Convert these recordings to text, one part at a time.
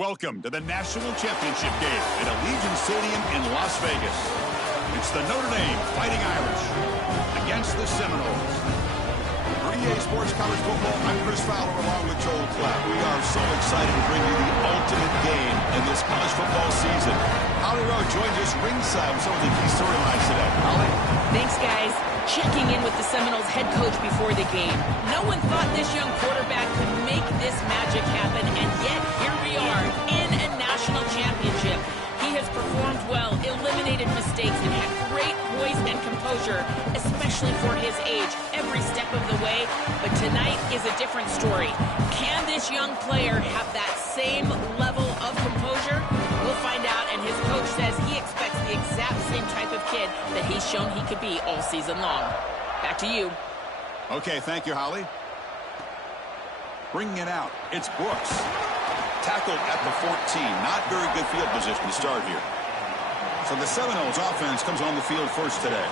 Welcome to the National Championship game at Allegiant Stadium in Las Vegas. It's the Notre Dame Fighting Irish against the Seminoles. For EA Sports College Football, I'm Chris Fowler along with Joel Clapp. We are so excited to bring you the ultimate game in this college football season. Holly Rowe joins us ringside with some of the key storylines today. Holly? Thanks, guys. Checking in with the Seminoles head coach before the game. No one thought this young quarterback could make this magic happen, and yet here we are in a national championship. He has performed well, eliminated mistakes, and had great poise and composure, especially for his age, every step of the way. But tonight is a different story. Can this young player have that same level of composure? We'll find out, and his coach says he expects the exact same type of kid that he's shown he could be all season long. Back to you. Okay, thank you, Holly. Bringing it out, it's Brooks. Tackled at the 14. Not very good field position to start here. So the Seminoles offense comes on the field first today.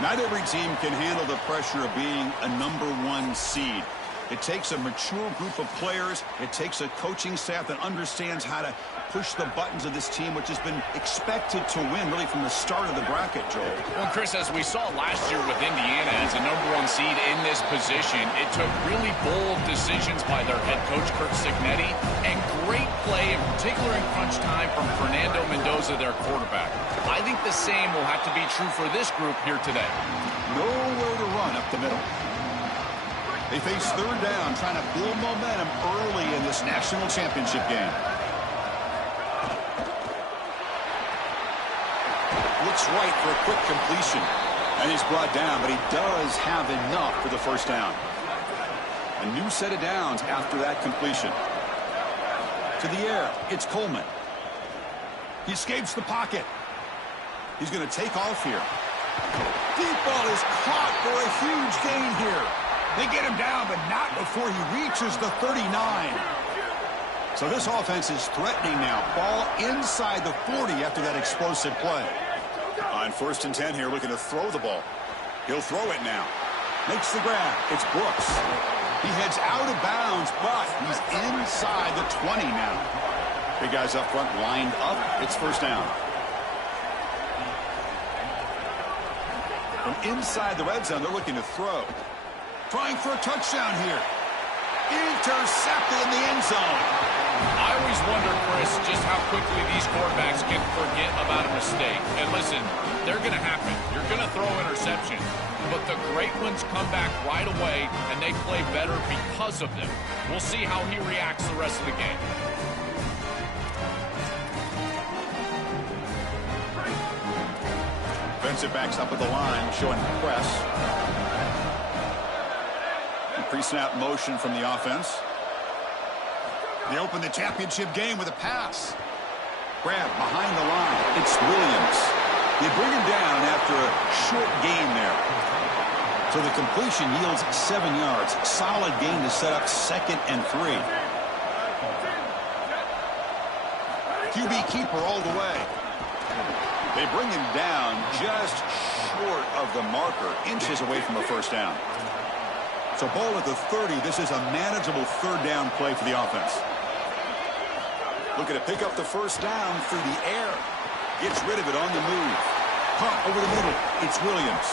Not every team can handle the pressure of being a #1 seed. It takes a mature group of players. It takes a coaching staff that understands how to push the buttons of this team, which has been expected to win really from the start of the bracket, Joel. Well, Chris, as we saw last year with Indiana as a #1 seed in this position, it took really bold decisions by their head coach, Curt Cignetti, and great play, in particular in crunch time, from Fernando Mendoza, their quarterback. I think the same will have to be true for this group here today. Nowhere to run up the middle. They face third down, trying to build momentum early in this national championship game. Looks right for a quick completion. And he's brought down, but he does have enough for the first down. A new set of downs after that completion. To the air, it's Coleman. He escapes the pocket. He's going to take off here. Deep ball is caught for a huge gain here. They get him down, but not before he reaches the 39. So this offense is threatening now. Ball inside the 40 after that explosive play. On 1st and 10 here, looking to throw the ball. He'll throw it now. Makes the grab. It's Brooks. He heads out of bounds, but he's inside the 20 now. Big guys up front lined up. It's first down. From inside the red zone, they're looking to throw. Trying for a touchdown here. Intercepted in the end zone. I always wonder, Chris, just how quickly these quarterbacks can forget about a mistake. And listen, they're going to happen. You're going to throw interceptions. But the great ones come back right away, and they play better because of them. We'll see how he reacts the rest of the game. Defensive backs up at the line, showing press. Pre-snap motion from the offense. They open the championship game with a pass. Grab behind the line. It's Williams. They bring him down after a short gain there. So the completion yields 7 yards. Solid gain to set up 2nd and 3. QB keeper all the way. They bring him down just short of the marker, inches away from a first down. So ball at the 30. This is a manageable third down play for the offense. Looking to pick up the first down through the air. Gets rid of it on the move. Pump over the middle. It's Williams.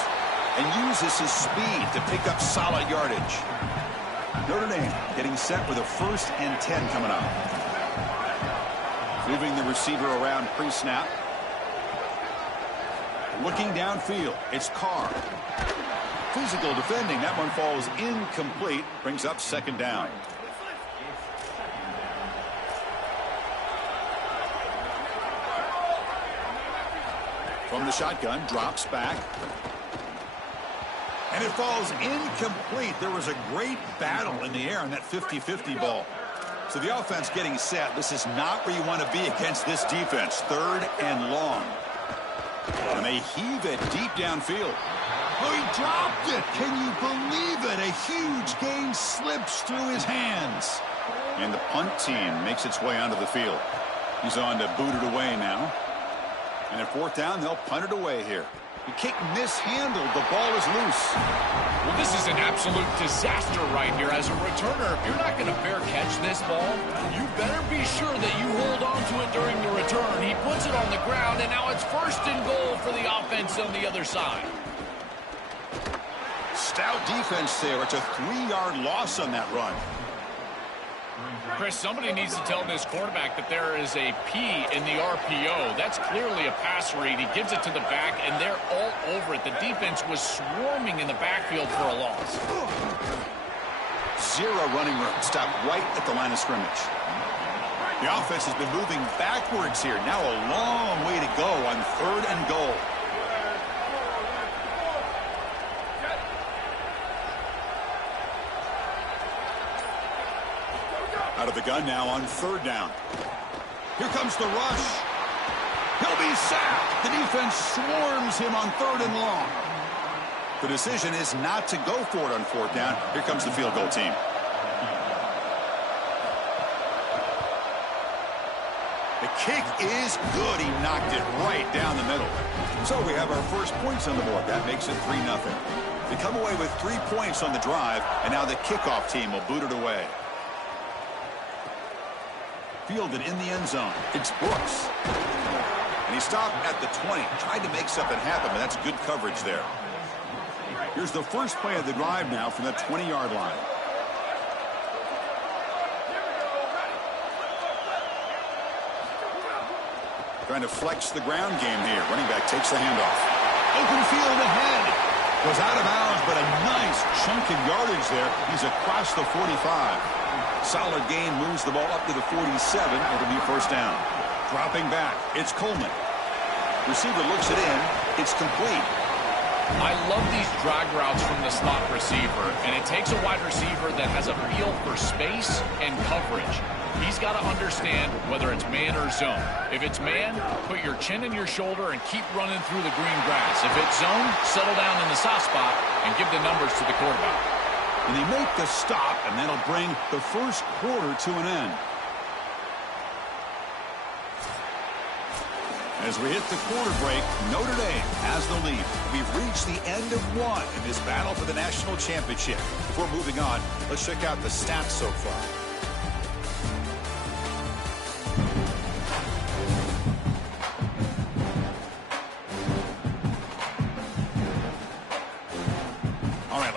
And uses his speed to pick up solid yardage. Notre Dame getting set with a 1st and 10 coming up. Moving the receiver around pre-snap. Looking downfield. It's Carr. Physical defending. That one falls incomplete. Brings up 2nd down. From the shotgun, drops back. And it falls incomplete. There was a great battle in the air on that 50-50 ball. So the offense getting set. This is not where you want to be against this defense. 3rd and long. And they heave it deep downfield. Oh, he dropped it. Can you believe it? A huge gain slips through his hands. And the punt team makes its way onto the field. He's on to boot it away now. And at 4th down, they'll punt it away here. The kick mishandled. The ball is loose. Well, this is an absolute disaster right here. As a returner, if you're not going to fair catch this ball, you better be sure that you hold on to it during the return. He puts it on the ground, and now it's 1st and goal for the offense on the other side. Stout defense there. It's a 3-yard loss on that run. Chris, somebody needs to tell this quarterback that there is a P in the RPO. That's clearly a pass read. He gives it to the back, and they're all over it. The defense was swarming in the backfield for a loss. 0 running room. Stopped right at the line of scrimmage. The offense has been moving backwards here. Now a long way to go on 3rd and goal. Out of the gun now on 3rd down. Here comes the rush. He'll be sacked. The defense swarms him on 3rd and long. The decision is not to go for it on 4th down. Here comes the field goal team. The kick is good. He knocked it right down the middle. So we have our first points on the board. That makes it 3-0. They come away with 3 points on the drive, and now the kickoff team will boot it away. Fielded in the end zone. It's Brooks. And he stopped at the 20. Tried to make something happen, but that's good coverage there. Here's the first play of the drive now from the 20-yard line. Trying to flex the ground game here. Running back takes the handoff. Open field ahead. Goes out of bounds, but a nice chunk of yardage there. He's across the 45. Solid gain, moves the ball up to the 47. It'll be 1st down. Dropping back, it's Coleman. Receiver looks it in. It's complete. I love these drag routes from the slot receiver, and it takes a wide receiver that has a feel for space and coverage. He's got to understand whether it's man or zone. If it's man, put your chin in your shoulder and keep running through the green grass. If it's zone, settle down in the soft spot and give the numbers to the quarterback. And they make the stop, and that'll bring the first quarter to an end. As we hit the quarter break, Notre Dame has the lead. We've reached the end of 1 in this battle for the national championship. Before moving on, let's check out the stats so far.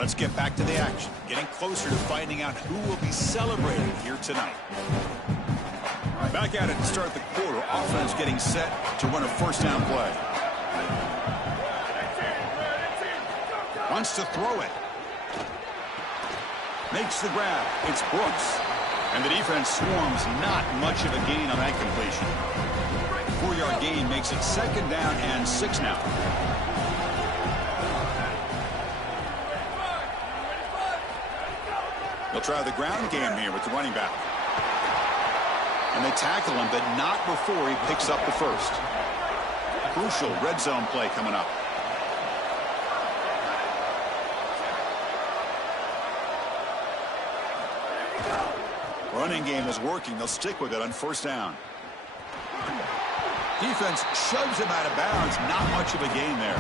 Let's get back to the action. Getting closer to finding out who will be celebrating here tonight. Back at it to start the quarter. Offense getting set to run a 1st down play. Wants to throw it. Makes the grab. It's Brooks. And the defense swarms. Not much of a gain on that completion. 4-yard gain makes it 2nd down and 6 now. They'll try the ground game here with the running back. And they tackle him, but not before he picks up the 1st. Crucial red zone play coming up. Running game is working. They'll stick with it on 1st down. Defense shoves him out of bounds. Not much of a gain there.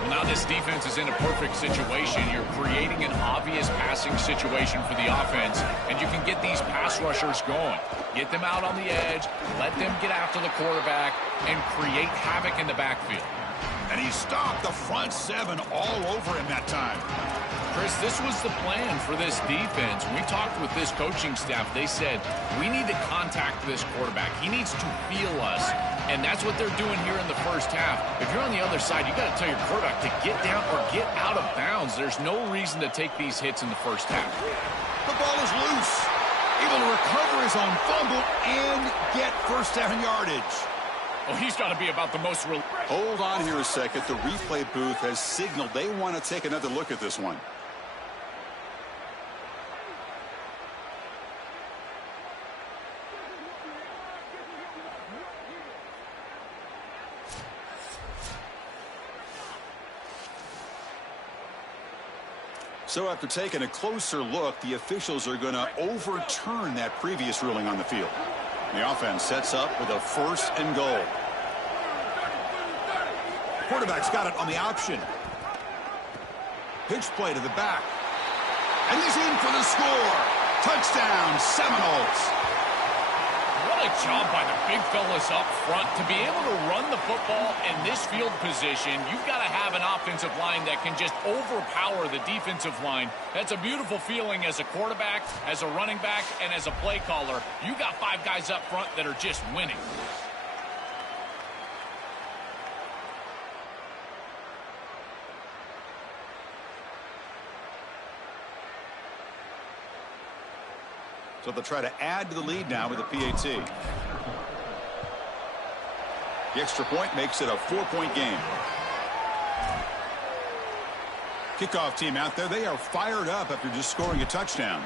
Well, now this defense is in a perfect situation. You're creating an obvious passing situation for the offense, and you can get these pass rushers going. Get them out on the edge, let them get after the quarterback, and create havoc in the backfield. And he stopped the front 7 all over him that time. Chris, this was the plan for this defense. When we talked with this coaching staff, they said, we need to contact this quarterback. He needs to feel us. And that's what they're doing here in the 1st half. If you're on the other side, you got to tell your quarterback to get down or get out of bounds. There's no reason to take these hits in the 1st half. The ball is loose. Able to recover his own fumble and get 1st down yardage. Well, he's got to be about the most... Hold on here a second. The replay booth has signaled they want to take another look at this one. So after taking a closer look, the officials are going to overturn that previous ruling on the field. The offense sets up with a 1st and goal. Quarterback's got it on the option. Pitch play to the back. And he's in for the score. Touchdown, Seminoles. What a job by the big fellas up front. To be able to run the football in this field position, you've got to have an offensive line that can just overpower the defensive line. That's a beautiful feeling as a quarterback, as a running back, and as a play caller. You got 5 guys up front that are just winning. So they'll try to add to the lead now with the PAT. The extra point makes it a 4-point game. Kickoff team out there. They are fired up after just scoring a touchdown.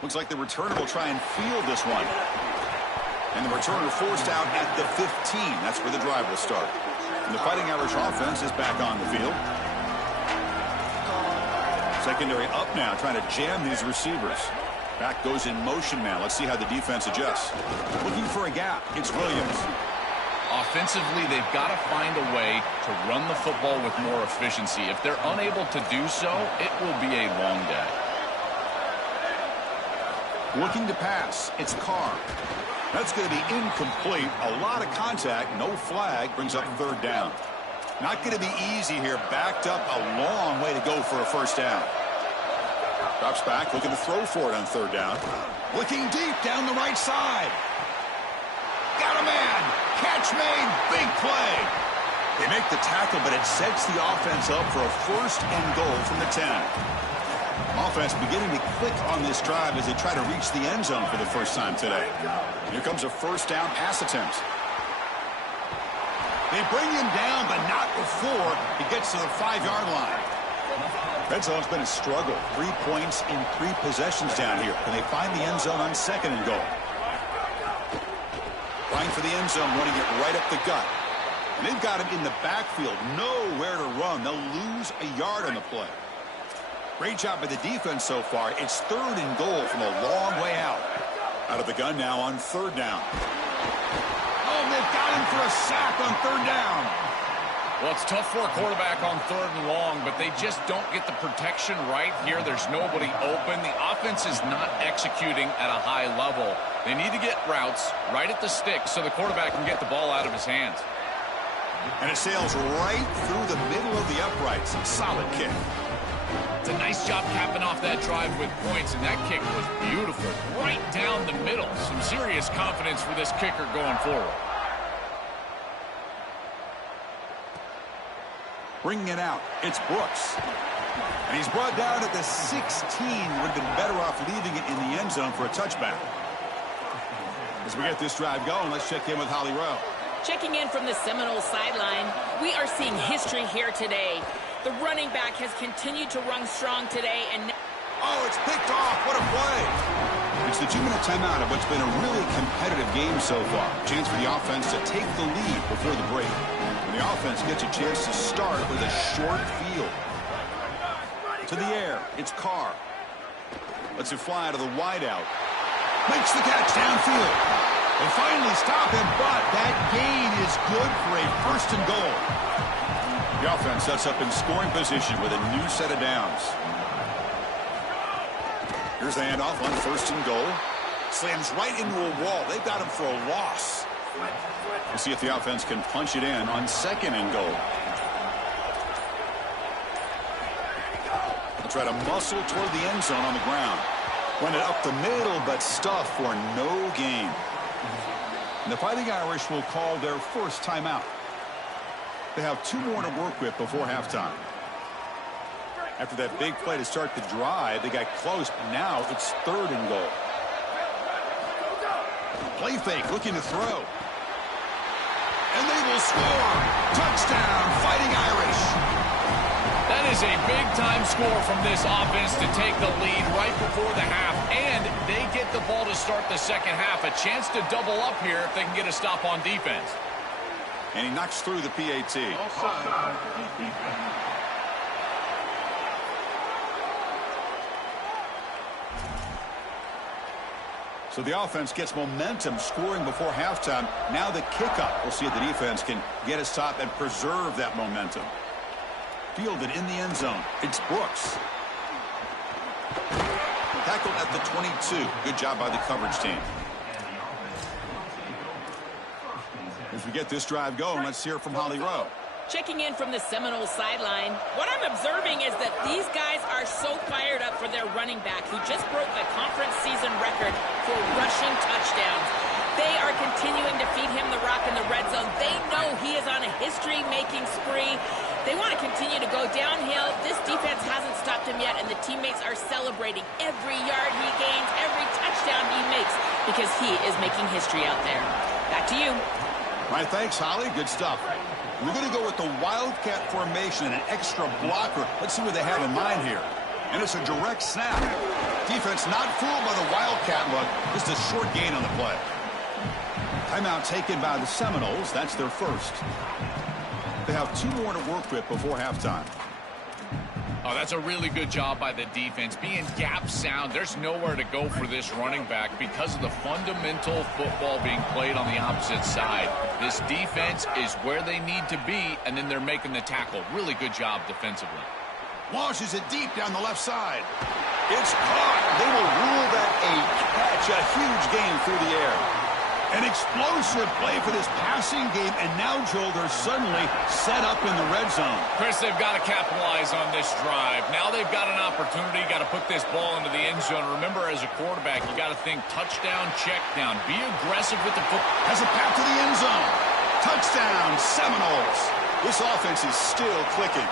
Looks like the returner will try and field this one. And the returner forced out at the 15. That's where the drive will start. And the Fighting Irish offense is back on the field. Secondary up now, trying to jam these receivers. Back goes in motion now. Let's see how the defense adjusts. Looking for a gap. It's Williams. Offensively, they've got to find a way to run the football with more efficiency. If they're unable to do so, it will be a long day. Looking to pass. It's Carr. That's going to be incomplete. A lot of contact. No flag. Brings up 3rd down. Not going to be easy here. Backed up a long way to go for a first down. Drops back, looking to throw for it on 3rd down. Looking deep down the right side. Got a man. Catch made. Big play. They make the tackle, but it sets the offense up for a 1st and goal from the 10. Offense beginning to click on this drive as they try to reach the end zone for the first time today. Here comes a 1st down pass attempt. They bring him down, but not before he gets to the 5-yard line. Red zone's been a struggle. 3 points in 3 possessions down here. Can they find the end zone on 2nd and goal? Trying for the end zone, running it right up the gut. And they've got him in the backfield. Nowhere to run. They'll lose a yard on the play. Great job by the defense so far. It's 3rd and goal from a long way out. Out of the gun now on 3rd down. Oh, they've got him for a sack on 3rd down. Well, it's tough for a quarterback on 3rd and long, but they just don't get the protection right here. There's nobody open. The offense is not executing at a high level. They need to get routes right at the stick so the quarterback can get the ball out of his hands. And it sails right through the middle of the uprights. Solid kick. It's a nice job capping off that drive with points, and that kick was beautiful. Right down the middle. Some serious confidence for this kicker going forward. Bringing it out, it's Brooks. And he's brought down at the 16. Would have been better off leaving it in the end zone for a touchback. As we get this drive going, let's check in with Holly Rowe. Checking in from the Seminoles sideline, we are seeing history here today. The running back has continued to run strong today, and oh, it's picked off. What a play. It's the 2-minute timeout of what's been a really competitive game so far. Chance for the offense to take the lead before the break. And the offense gets a chance to start with a short field. To the air, it's Carr. Lets it fly out of the wideout. Makes the catch downfield. They finally stop him, but that gain is good for a 1st and goal. The offense sets up in scoring position with a new set of downs. Here's the handoff on 1st and goal. Slams right into a wall. They've got him for a loss. We'll see if the offense can punch it in on 2nd and goal. They'll try to muscle toward the end zone on the ground. Run it up the middle, but stuff for no gain. And the Fighting Irish will call their 1st timeout. They have 2 more to work with before halftime. After that big play to start the drive, they got close, but now it's 3rd and goal. Play fake, looking to throw. And they will score. Touchdown, Fighting Irish. That is a big-time score from this offense to take the lead right before the half, and they get the ball to start the 2nd half. A chance to double up here if they can get a stop on defense. And he knocks through the PAT. So the offense gets momentum scoring before halftime. Now the kickoff. We'll see if the defense can get a stop and preserve that momentum. Fielded in the end zone. It's Brooks. Tackled at the 22. Good job by the coverage team. As we get this drive going, let's hear from Holly Rowe. Checking in from the Seminoles sideline, what I'm observing is that these guys are so fired up for their running back who just broke the conference season record for rushing touchdowns. They are continuing to feed him the rock in the red zone. They know he is on a history-making spree. They want to continue to go downhill. This defense hasn't stopped him yet, and the teammates are celebrating every yard he gains, every touchdown he makes, because he is making history out there. Back to you. All right, thanks, Holly. Good stuff. We're going to go with the Wildcat formation and an extra blocker. Let's see what they have in mind here. And it's a direct snap. Defense not fooled by the Wildcat look. Just a short gain on the play. Timeout taken by the Seminoles. That's their first. They have 2 more to work with before halftime. Oh, that's a really good job by the defense. Being gap sound, there's nowhere to go for this running back because of the fundamental football being played on the opposite side. This defense is where they need to be, and then they're making the tackle. Really good job defensively. Launches it deep down the left side. It's caught. They will rule that a catch, a huge gain through the air. An explosive play for this passing game, and now, Joel, they're suddenly set up in the red zone. Chris, they've got to capitalize on this drive. Now they've got an opportunity, got to put this ball into the end zone. Remember, as a quarterback, you got to think touchdown, check down. Be aggressive with the football. Has a path to the end zone. Touchdown, Seminoles. This offense is still clicking.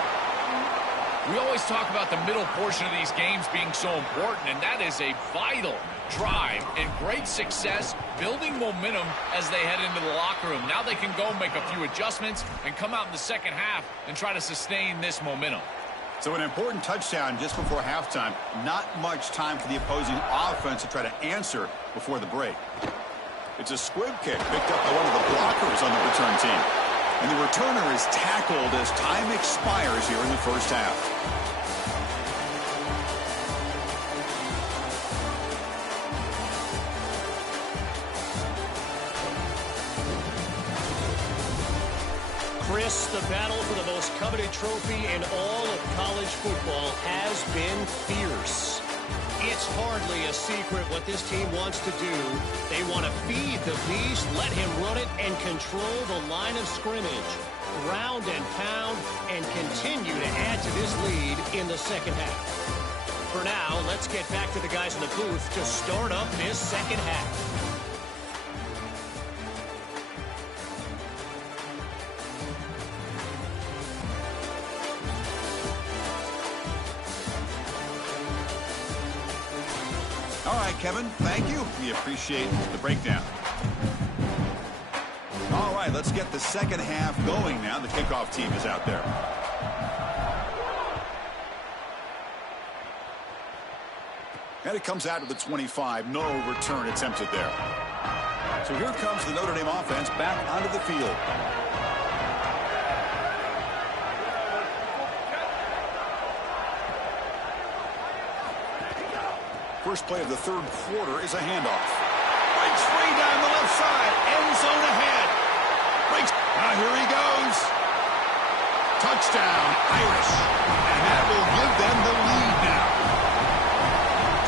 We always talk about the middle portion of these games being so important, and that is a vital drive and great success, building momentum as they head into the locker room. Now they can go make a few adjustments and come out in the second half and try to sustain this momentum. So an important touchdown just before halftime. Not much time for the opposing offense to try to answer before the break. It's a squib kick picked up by one of the blockers on the return team. And the returner is tackled as time expires here in the first half. Chris, the battle for the most coveted trophy in all of college football has been fierce. It's hardly a secret what this team wants to do. They want to feed the beast, let him run it, and control the line of scrimmage. Ground and pound, and continue to add to this lead in the second half. For now, let's get back to the guys in the booth to start up this second half. All right, Kevin, thank you. We appreciate the breakdown. All right, let's get the second half going now. The kickoff team is out there. And it comes out to the 25. No return attempted there. So here comes the Notre Dame offense back onto the field. First play of the third quarter is a handoff. Breaks free down the left side. End zone ahead. Breaks. Now here he goes. Touchdown, Irish. And that will give them the lead now.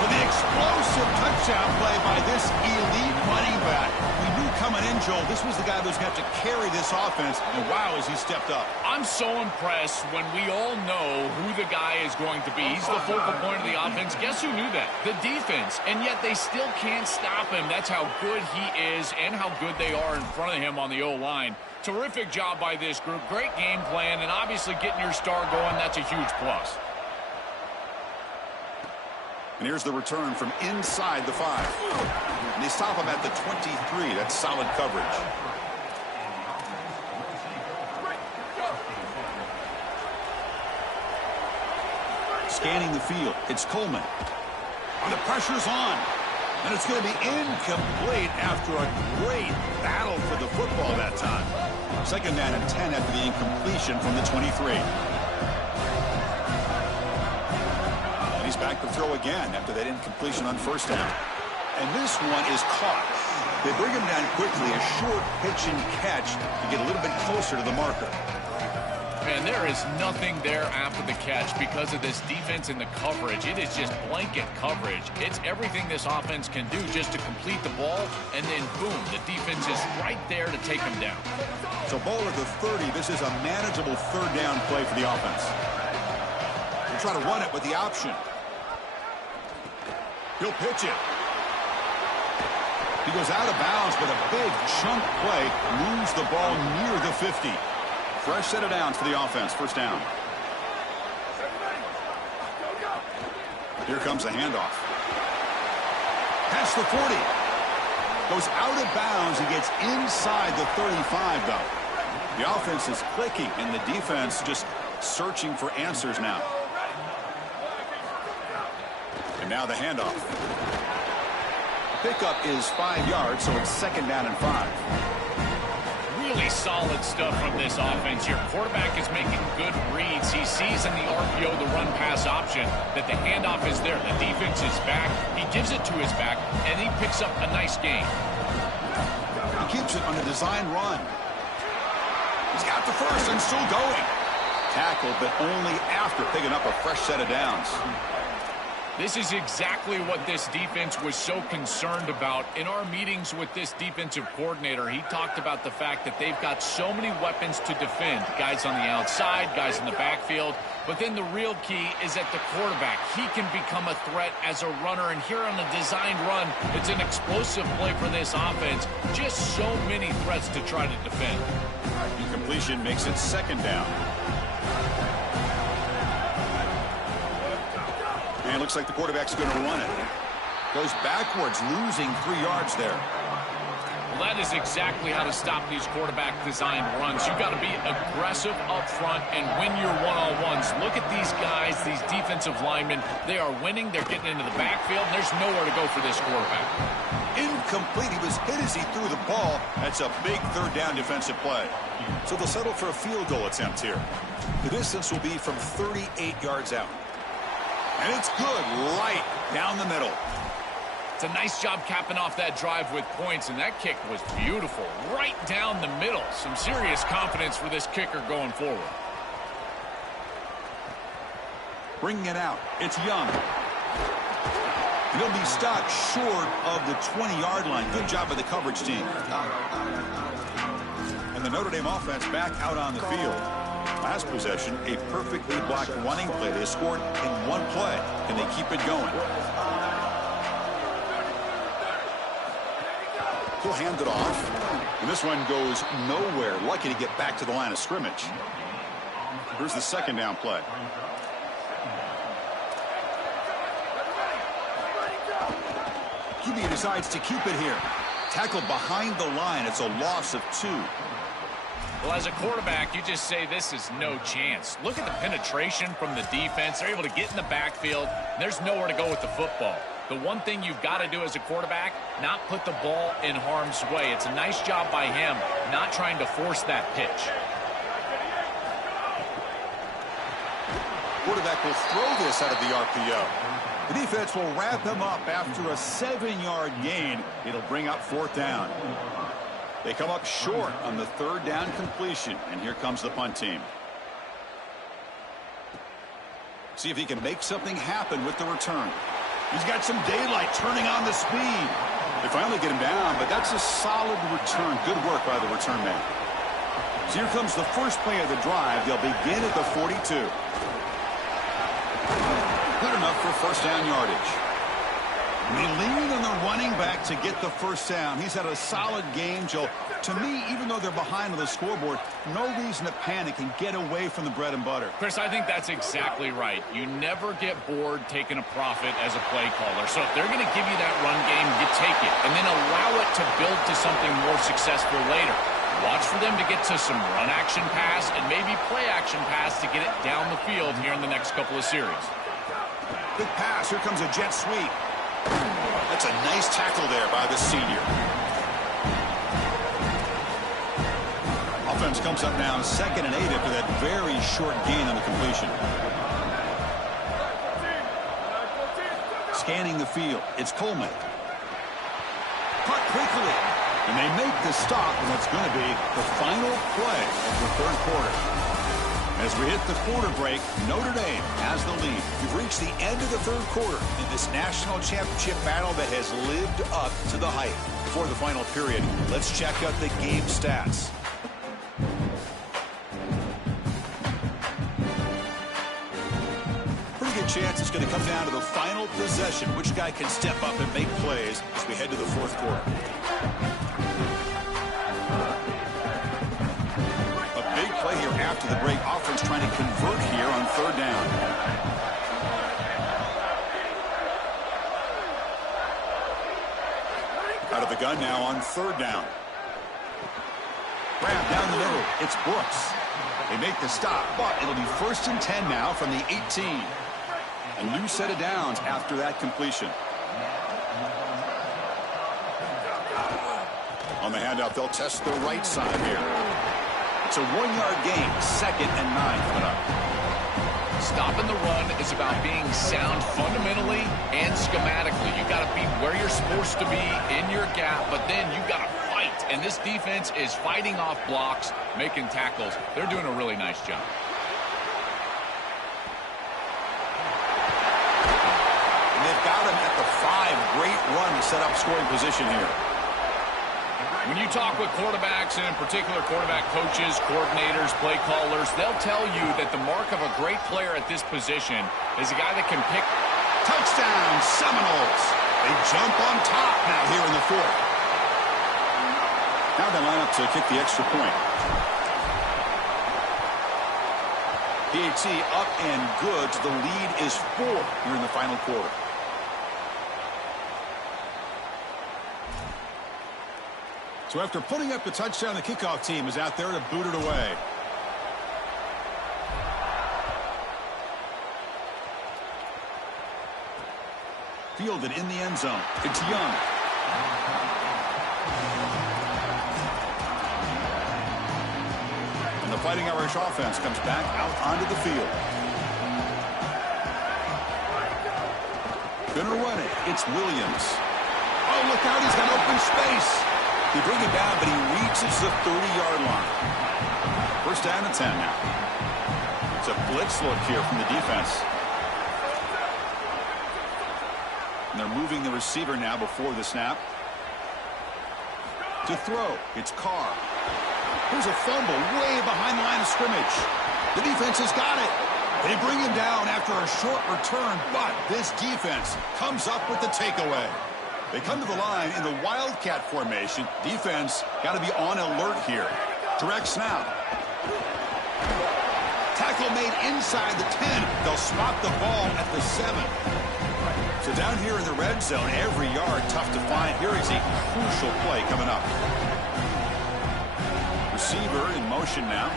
For the explosive touchdown play by this elite running back. We knew coming in, Joel, this was the guy who's going to have to carry this offense. And wow, has he stepped up. I'm so impressed when we all know who the guy is going to be. He's the focal point of the offense. Guess who knew that? The defense. And yet they still can't stop him. That's how good he is and how good they are in front of him on the O-line. Terrific job by this group. Great game plan. And obviously getting your star going, that's a huge plus. And here's the return from inside the 5. And they stop him at the 23. That's solid coverage. Scanning the field. It's Coleman. And the pressure's on. And it's going to be incomplete after a great battle for the football that time. Second down and 10 after the incompletion from the 23. He's back to throw again after that incompletion on first down. And this one is caught. They bring him down quickly, a short pitch and catch to get a little bit closer to the marker. And there is nothing there after the catch because of this defense and the coverage. It is just blanket coverage. It's everything this offense can do just to complete the ball, and then boom, the defense is right there to take them down. So ball at the 30. This is a manageable third down play for the offense. They'll try to run it with the option. He'll pitch it. He goes out of bounds, but a big chunk play moves the ball near the 50. Fresh set of downs for the offense. First down. Here comes the handoff. Past the 40. Goes out of bounds and gets inside the 35, though. The offense is clicking, and the defense just searching for answers now. And now the handoff. Pickup is 5 yards, so it's second down and 5. Really solid stuff from this offense. Your quarterback is making good reads. He sees in the RPO, the run-pass option, that the handoff is there. The defense is back. He gives it to his back, and he picks up a nice gain. He keeps it on the design run. He's got the first and still going. Tackled, but only after picking up a fresh set of downs. This is exactly what this defense was so concerned about. In our meetings with this defensive coordinator, he talked about the fact that they've got so many weapons to defend. Guys on the outside, guys in the backfield. But then the real key is at the quarterback. He can become a threat as a runner. And here on the designed run, it's an explosive play for this offense. Just so many threats to try to defend. Incompletion makes it second down. And it looks like the quarterback's going to run it. Goes backwards, losing 3 yards there. Well, that is exactly how to stop these quarterback-designed runs. You've got to be aggressive up front and win your one-on-ones. Look at these guys, these defensive linemen. They are winning. They're getting into the backfield. And there's nowhere to go for this quarterback. Incomplete. He was hit as he threw the ball. That's a big third down defensive play. So they'll settle for a field goal attempt here. The distance will be from 38 yards out. And it's good, right down the middle. It's a nice job capping off that drive with points, and that kick was beautiful. Right down the middle. Some serious confidence for this kicker going forward. Bringing it out. It's Young. He'll be stopped short of the 20-yard line. Good job by the coverage team. And the Notre Dame offense back out on the field. Last possession, a perfectly blocked running play. They scored in one play. Can they keep it going? He'll hand it off. And this one goes nowhere. Lucky to get back to the line of scrimmage. Here's the second down play. QB decides to keep it here. Tackled behind the line. It's a loss of 2. Well, as a quarterback, you just say this is no chance. Look at the penetration from the defense. They're able to get in the backfield. There's nowhere to go with the football. The one thing you've got to do as a quarterback, not put the ball in harm's way. It's a nice job by him, not trying to force that pitch. Quarterback will throw this out of the RPO. The defense will wrap him up after a 7-yard gain. It'll bring up fourth down. They come up short on the third down completion, and here comes the punt team. See if he can make something happen with the return. He's got some daylight turning on the speed. They finally get him down, but that's a solid return. Good work by the return man. So here comes the first play of the drive. They'll begin at the 42. Good enough for first down yardage. They lean on the running back to get the first down. He's had a solid game, Joe. To me, even though they're behind on the scoreboard, no reason to panic and get away from the bread and butter. Chris, I think that's exactly right. You never get bored taking a profit as a play caller. So if they're going to give you that run game, you take it. And then allow it to build to something more successful later. Watch for them to get to some run action pass and maybe play action pass to get it down the field here in the next couple of series. Big pass. Here comes a jet sweep. That's a nice tackle there by the senior. Offense comes up now 2nd and 8 after that very short gain on the completion. Scanning the field. It's Coleman. quickly. And they make the stop in what's going to be the final play of the third quarter. As we hit the quarter break, Notre Dame has the lead. We've reached the end of the third quarter in this national championship battle that has lived up to the hype. For the final period, let's check out the game stats. Pretty good chance it's going to come down to the final possession. Which guy can step up and make plays as we head to the fourth quarter. Play here after the break. Offense trying to convert here on third down. Out of the gun now on third down. Grab down the middle. It's Brooks. They make the stop, but it'll be 1st and 10 now from the 18. A new set of downs after that completion. On the handout, they'll test the right side here. It's a 1-yard gain, 2nd and 9 coming up. Stopping the run is about being sound fundamentally and schematically. You got to be where you're supposed to be in your gap, but then you got to fight. And this defense is fighting off blocks, making tackles. They're doing a really nice job. And they've got him at the 5. Great run to set up scoring position here. When you talk with quarterbacks, and in particular quarterback coaches, coordinators, play callers, they'll tell you that the mark of a great player at this position is a guy that can pick. Touchdown, Seminoles. They jump on top now here in the fourth. Now they line up to kick the extra point. PAT up and good. The lead is 4 here in the final quarter. So after putting up the touchdown, the kickoff team is out there to boot it away. Fielded in the end zone. It's Young. And the Fighting Irish offense comes back out onto the field. Gonna run it. It's Williams. Oh, look out. He's got open space. They bring it down, but he reaches the 30-yard line. 1st down and 10 now. It's a blitz look here from the defense. And they're moving the receiver now before the snap. To throw, it's Carr. Here's a fumble way behind the line of scrimmage. The defense has got it. They bring him down after a short return, but this defense comes up with the takeaway. They come to the line in the Wildcat formation. Defense got to be on alert here. Direct snap. Tackle made inside the 10. They'll spot the ball at the 7. So down here in the red zone, every yard tough to find. Here is a crucial play coming up. Receiver in motion now.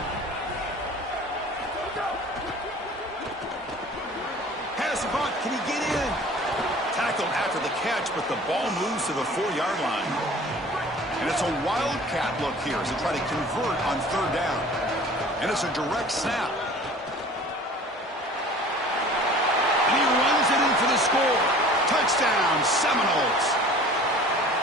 Pass the punt. Can he get in? Tackled after the catch, but the ball moves to the 4-yard line. And it's a Wildcat look here as they try to convert on third down. And it's a direct snap. And he runs it in for the score. Touchdown, Seminoles.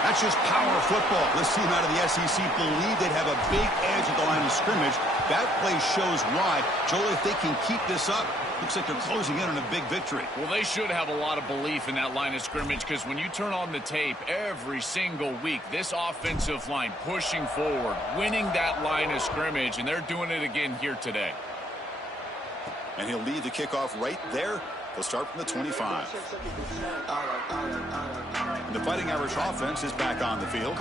That's just power football. This team out of the SEC believed they'd have a big edge at the line of scrimmage. That play shows why. Joel, if they can keep this up, looks like they're closing in on a big victory. Well, they should have a lot of belief in that line of scrimmage, because when you turn on the tape every single week, this offensive line pushing forward, winning that line of scrimmage, and they're doing it again here today. And he'll lead the kickoff right there. They'll start from the 25. And the Fighting Irish offense is back on the field.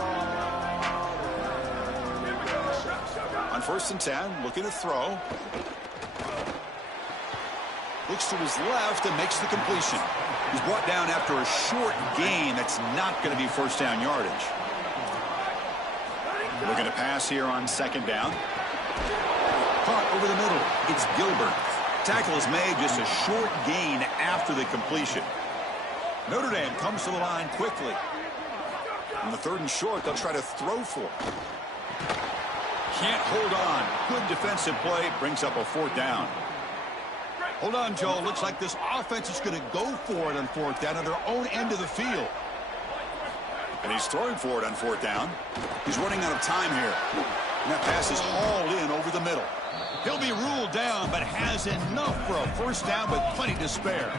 On 1st and 10, looking to throw. Looks to his left and makes the completion. He's brought down after a short gain. That's not going to be 1st down yardage. Looking to pass here on 2nd down. Caught over the middle. It's Gilbert. Tackle is made, just a short gain after the completion. Notre Dame comes to the line quickly. On the 3rd and short, they'll try to throw for it. Can't hold on. Good defensive play. Brings up a 4th down. Hold on, Joe. Looks like this offense is going to go for it on 4th down at their own end of the field. And he's throwing for it on 4th down. He's running out of time here. And that pass is hauled in over the middle. He'll be ruled down, but has enough for a 1st down with plenty to spare.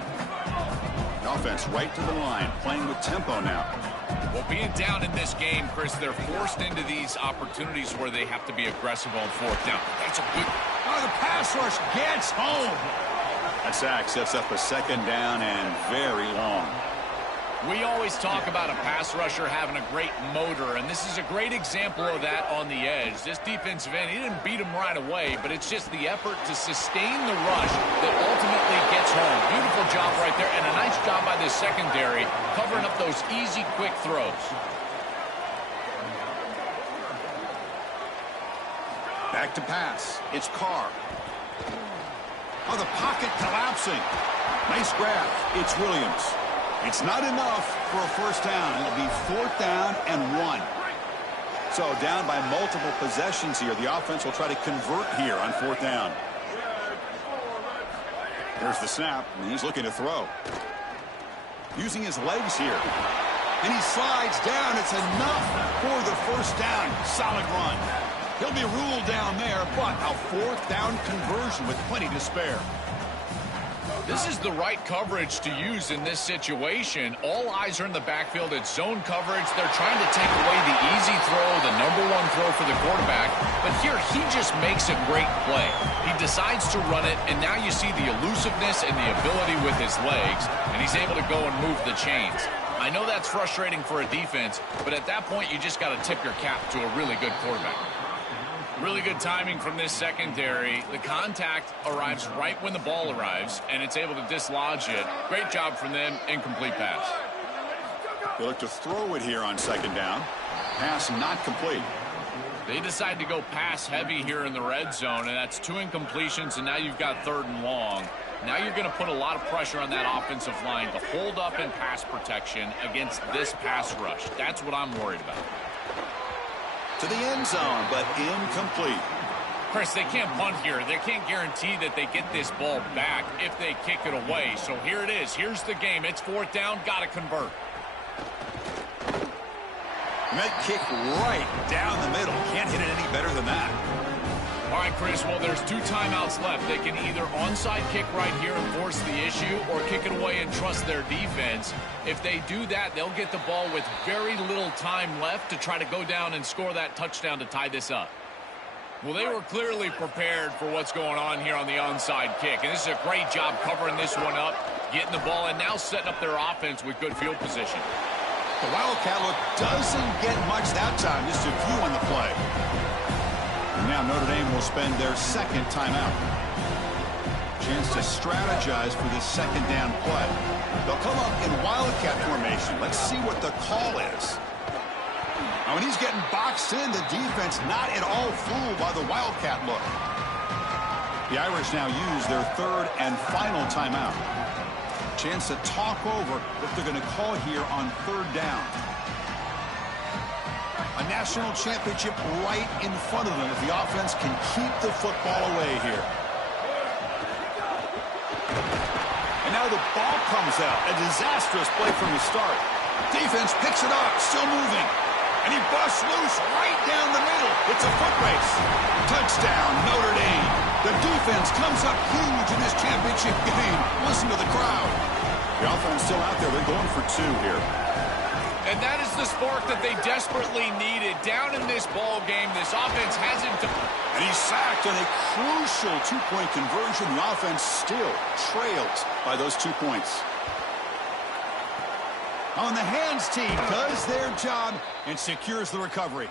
The offense right to the line, playing with tempo now. Well, being down in this game, Chris, they're forced into these opportunities where they have to be aggressive on 4th down. That's a good... Oh, the pass rush gets home. That sack sets up a 2nd down and very long. We always talk about a pass rusher having a great motor, and this is a great example of that on the edge. This defensive end, he didn't beat him right away, but it's just the effort to sustain the rush that ultimately gets home. Beautiful job right there, and a nice job by the secondary covering up those easy, quick throws. Back to pass. It's Carr. Oh, the pocket collapsing. Nice grab. It's Williams. It's not enough for a 1st down. It'll be 4th down and 1. So down by multiple possessions here. The offense will try to convert here on 4th down. There's the snap, and he's looking to throw. Using his legs here. And he slides down. It's enough for the 1st down. Solid run. He'll be ruled down there, but a 4th down conversion with plenty to spare. This is the right coverage to use in this situation. All eyes are in the backfield. It's zone coverage. They're trying to take away the easy throw, the #1 throw for the quarterback. But here, he just makes a great play. He decides to run it, and now you see the elusiveness and the ability with his legs, and he's able to go and move the chains. I know that's frustrating for a defense, but at that point, you just got to tip your cap to a really good quarterback. Really good timing from this secondary. The contact arrives right when the ball arrives, and it's able to dislodge it. Great job from them. Incomplete pass. They look to throw it here on 2nd down. Pass not complete. They decide to go pass heavy here in the red zone, and that's 2 incompletions, and now you've got 3rd and long. Now you're going to put a lot of pressure on that offensive line to hold up in pass protection against this pass rush. That's what I'm worried about. To the end zone, but incomplete. Chris, they can't punt here. They can't guarantee that they get this ball back if they kick it away. So here it is. Here's the game. It's 4th down. Got to convert. And that kick right down the middle. Can't hit it any better than that. All right, Chris, well, there's 2 timeouts left. They can either onside kick right here and force the issue or kick it away and trust their defense. If they do that, they'll get the ball with very little time left to try to go down and score that touchdown to tie this up. Well, they were clearly prepared for what's going on here on the onside kick, and this is a great job covering this one up, getting the ball, and now setting up their offense with good field position. The Wildcat look doesn't get much that time, just a few on the play. And now Notre Dame will spend their 2nd timeout. Chance to strategize for this 2nd down play. They'll come up in Wildcat formation. Let's see what the call is. Now, when he's getting boxed in, the defense not at all fooled by the Wildcat look. The Irish now use their 3rd and final timeout. Chance to talk over what they're going to call here on 3rd down. A national championship right in front of them if the offense can keep the football away here. And now the ball comes out. A disastrous play from the start. Defense picks it up, still moving. And he busts loose right down the middle. It's a foot race. Touchdown, Notre Dame. The defense comes up huge in this championship game. Listen to the crowd. The offense still out there. They're going for 2 here. And that is the spark that they desperately needed. Down in this ball game, this offense hasn't... And he's sacked on a crucial 2-point conversion. The offense still trails by those 2 points. On the hands team does their job and secures the recovery.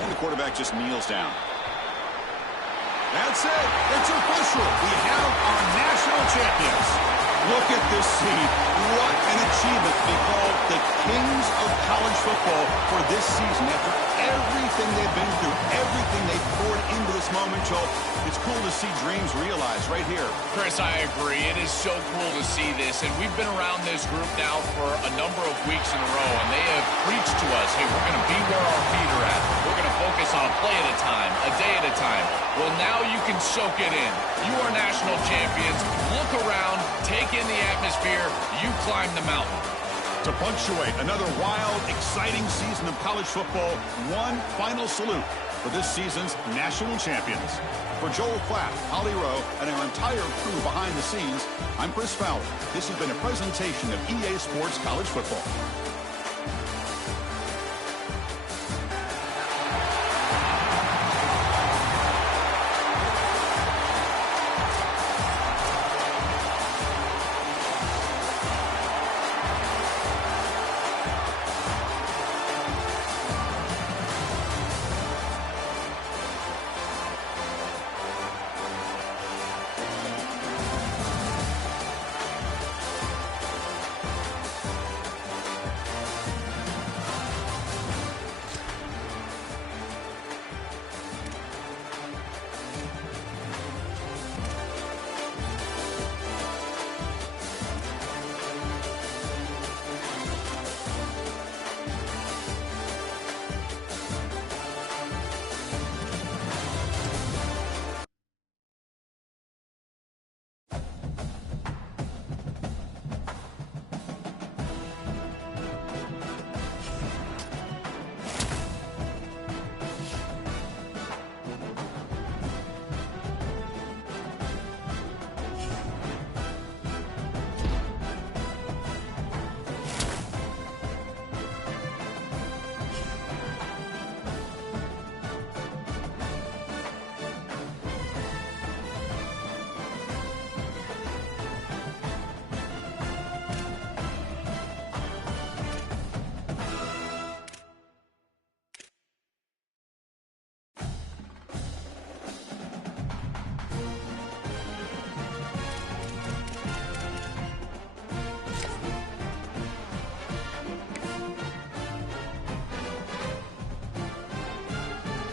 And the quarterback just kneels down. That's it. It's official. We have our national champions. Look at this scene. What an achievement to be called the kings of college football for this season. After everything they've been through, everything they've poured into this moment, Joel, it's cool to see dreams realized right here. Chris, I agree. It is so cool to see this. And we've been around this group now for a number of weeks in a row, and they have preached to us, hey, we're going play at a time, a day at a time. Well, now you can soak it in. You are national champions. Look around, take in the atmosphere. You climb the mountain. To punctuate another wild, exciting season of college football, one final salute for this season's national champions. For Joel Klatt, Holly Rowe, and our entire crew behind the scenes, I'm Chris Fowler. This has been a presentation of EA Sports College Football.